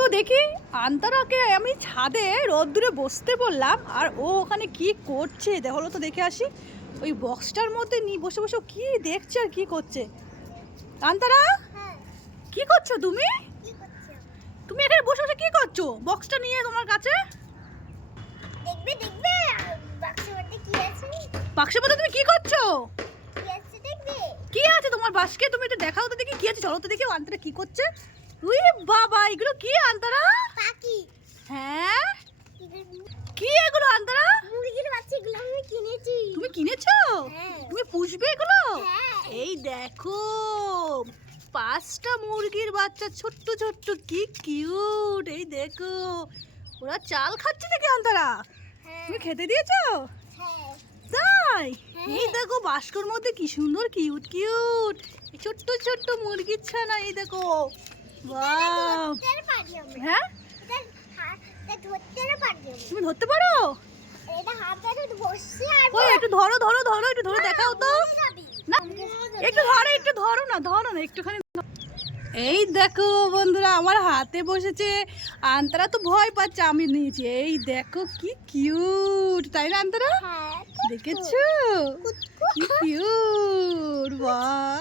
তো দেখি। আন্তারাকে আমি ছাদে রোদ্দুরে বসতে বললাম, আর ও ওখানে কি করছে দেখো তো, দেখে আসি। ওই বক্সটার মধ্যে নিয়ে বসে বসে ও কি দেখছে আর কি করছে। আন্তারা, কি করছো তুমি? তুমি এখানে বসে বসে কি করছো বক্সটা নিয়ে তোমার কাছে? দেখবে দেখবে বাক্সের মধ্যে কি আছে। বাক্সের মধ্যে তুমি কি করছো? কি আছে দেখবে? কি আছে তোমার বাক্সে? তুমি একটু দেখাও তো দেখি কি আছে। চলো তো দেখি আন্তারা কি করছে। উই বাবা, এগুলো কি আন্তারা? পাখি। হ্যাঁ, কি এগুলো আন্তারা? মুরগির বাচ্চা, এগুলো আমি কিনেছি। তুমি কিনেছো? হ্যাঁ। তুমি পুষবে এগুলো? হ্যাঁ। এই দেখো 5টা মুরগির বাচ্চা, ছোট্ট ছোট্ট, কি কিউট। এই দেখো ওরা চাল খাচ্ছে নাকি আন্তারা? হ্যাঁ। তুমি খেতে দিয়েছো? হ্যাঁ। তাই? হ্যাঁ। এই দেখো বাস্কর মধ্যে কি সুন্দর কিউট কিউট এই ছোট্ট ছোট্ট মুরগির ছানা। এই দেখো, বাহ। ধরতে পারি আমরা। হ্যাঁ, এটা ধরতে পারি আমরা। তুমি ধরতে পারো? এটা হাতে একটু বসে আর ওই একটু ধরো ধরো ধরো, একটু ধরে দেখাও তো। না, একটু ধরো না একটুখানি। এই দেখো বন্ধুরা, আমার হাতে বসেছে। আন্তরা তো ভয় পাচ্ছে, আমি নিয়েছি। এই দেখো কি কিউট, তাই না আন্তরা? হ্যাঁ। দেখেছো কি কিউট, বাহ।